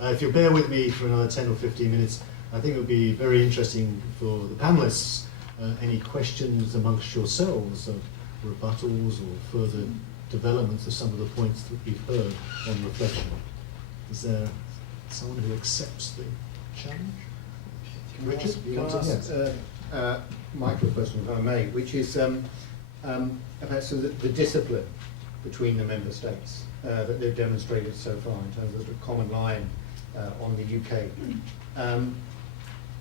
If you'll bear with me for another 10 or 15 minutes, I think it would be very interesting for the panelists, any questions amongst yourselves of rebuttals or further developments of some of the points that we've heard on reflection. Is there someone who accepts the challenge? Richard, you want to ask Michael a question, if I may, which is about sort of the discipline between the member states that they've demonstrated so far in terms of the common line on the UK.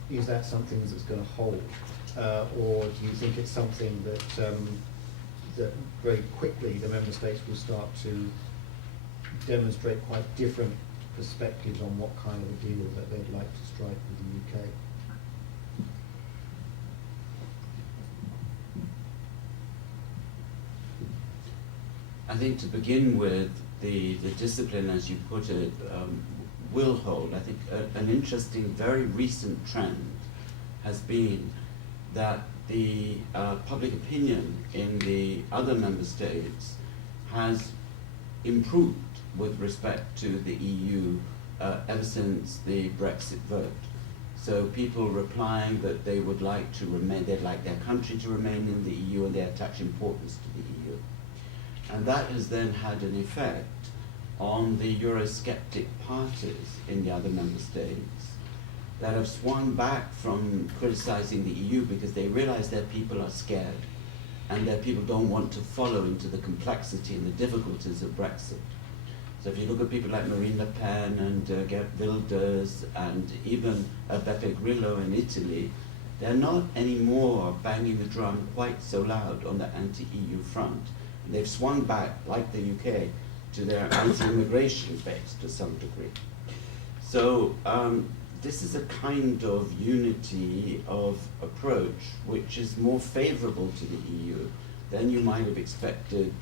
Is that something that's going to hold, or do you think it's something that that very quickly the member states will start to demonstrate quite different perspectives on what kind of a deal that they'd like to strike with the UK? I think to begin with, the discipline, as you put it, will hold. I think an interesting, very recent trend has been that the public opinion in the other member states has improved with respect to the EU ever since the Brexit vote. So people replying that they would like to remain, they'd like their country to remain in the EU, and they attach importance to the EU. And that has then had an effect on the Eurosceptic parties in the other member states that have swung back from criticizing the EU because they realize their people are scared and their people don't want to follow into the complexity and the difficulties of Brexit. So if you look at people like Marine Le Pen and Geert Wilders and even Beppe Grillo in Italy, they're not anymore banging the drum quite so loud on the anti-EU front. And they've swung back, like the UK, to their anti-immigration base to some degree. So this is a kind of unity of approach which is more favorable to the EU than you might have expected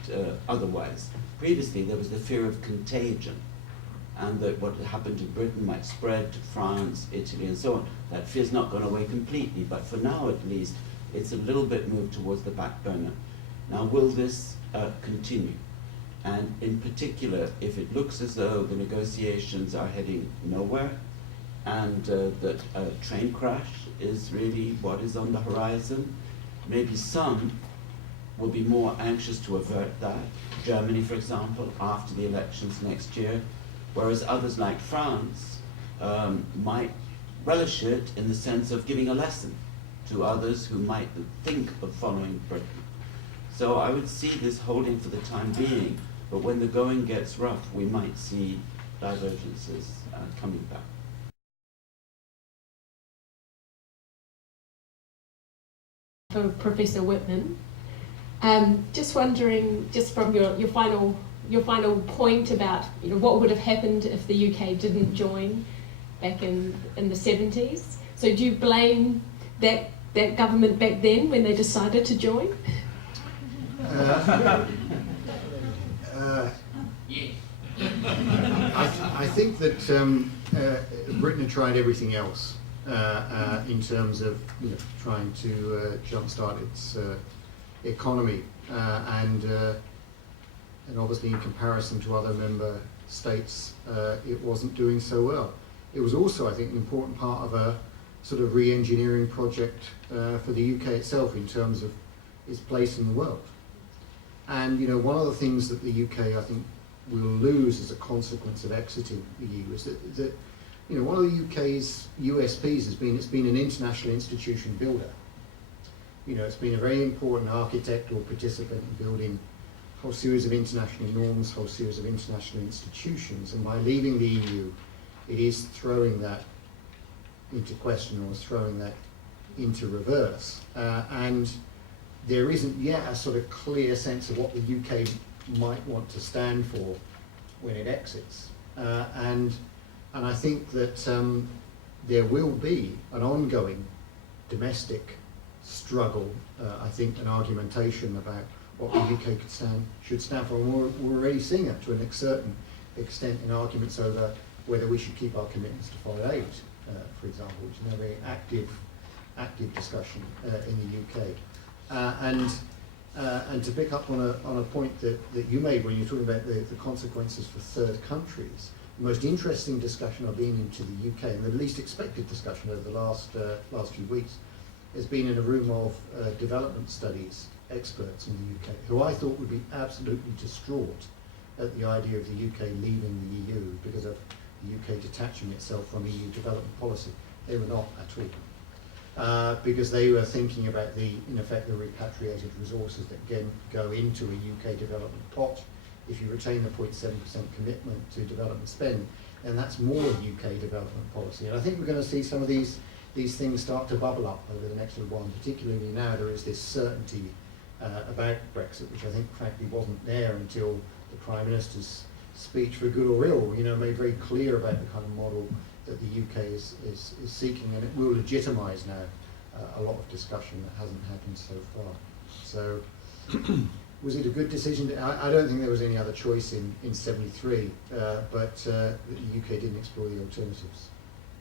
otherwise. Previously, there was the fear of contagion, and that what happened in Britain might spread to France, Italy, and so on. That fear's not gone away completely, but for now at least, it's a little bit moved towards the back burner. Now, will this continue? And in particular, if it looks as though the negotiations are heading nowhere, and that a train crash is really what is on the horizon, maybe some will be more anxious to avert that. Germany, for example, after the elections next year, whereas others like France might relish it in the sense of giving a lesson to others who might think of following Britain. So I would see this holding for the time being, but when the going gets rough, we might see divergences coming back. For Professor Whitman, just wondering, just from your final point about what would have happened if the UK didn't join back in the 70s. So do you blame that government back then when they decided to join? I think that Britain had tried everything else in terms of trying to jumpstart its economy, and obviously in comparison to other member states, it wasn't doing so well. It was also, I think, an important part of a sort of re-engineering project for the UK itself in terms of its place in the world. And one of the things that the UK, I think, will lose as a consequence of exiting the EU is that one of the UK's USPs has been it's been an international institution builder. It's been a very important architect or participant in building a whole series of international norms, a whole series of international institutions, and by leaving the EU, it is throwing that into question, or is throwing that into reverse. And there isn't yet a sort of clear sense of what the UK might want to stand for when it exits. And I think that there will be an ongoing domestic struggle, I think an argumentation about what the UK should stand for. And we're already seeing that to a certain extent in arguments over whether we should keep our commitments to foreign aid, for example, which is now a very active discussion in the UK. And to pick up on a point that you made when you're talking about the consequences for third countries, most interesting discussion I've been into the UK, and the least expected discussion over the last few weeks, has been in a room of development studies experts in the UK, who I thought would be absolutely distraught at the idea of the UK leaving the EU because of the UK detaching itself from EU development policy. They were not at all. Because they were thinking about in effect, the repatriated resources that again go into a UK development pot. If you retain the 0.7% commitment to development spend, then that's more UK development policy. And I think we're going to see some of these things start to bubble up over the next little while, particularly now there is this certainty about Brexit, which I think frankly wasn't there until the Prime Minister's speech, for good or ill, made very clear about the kind of model that the UK is seeking, and it will legitimise now a lot of discussion that hasn't happened so far. So, was it a good decision? I don't think there was any other choice in '73, but the UK didn't explore the alternatives.